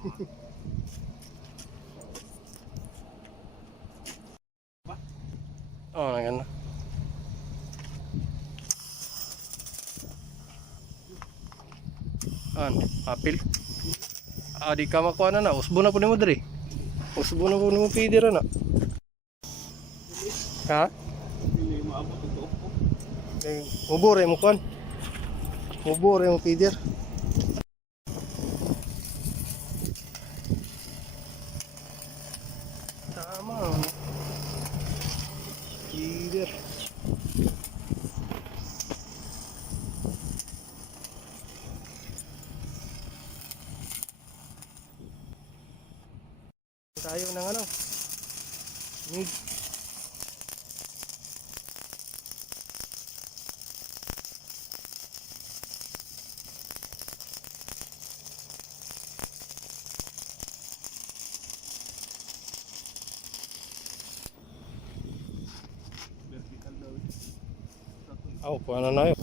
Oh, ano. Apil. Di ka makuha na. Usbo na po ni mo diri. Usbo na po ni mo feeder na. Ha? Hindi maabot ito po. Mubore mo kuan. Mubore mo feeder. Tama. Feeder. Tayo ng ano. Mid. Vertical daw. Kuha na na yun.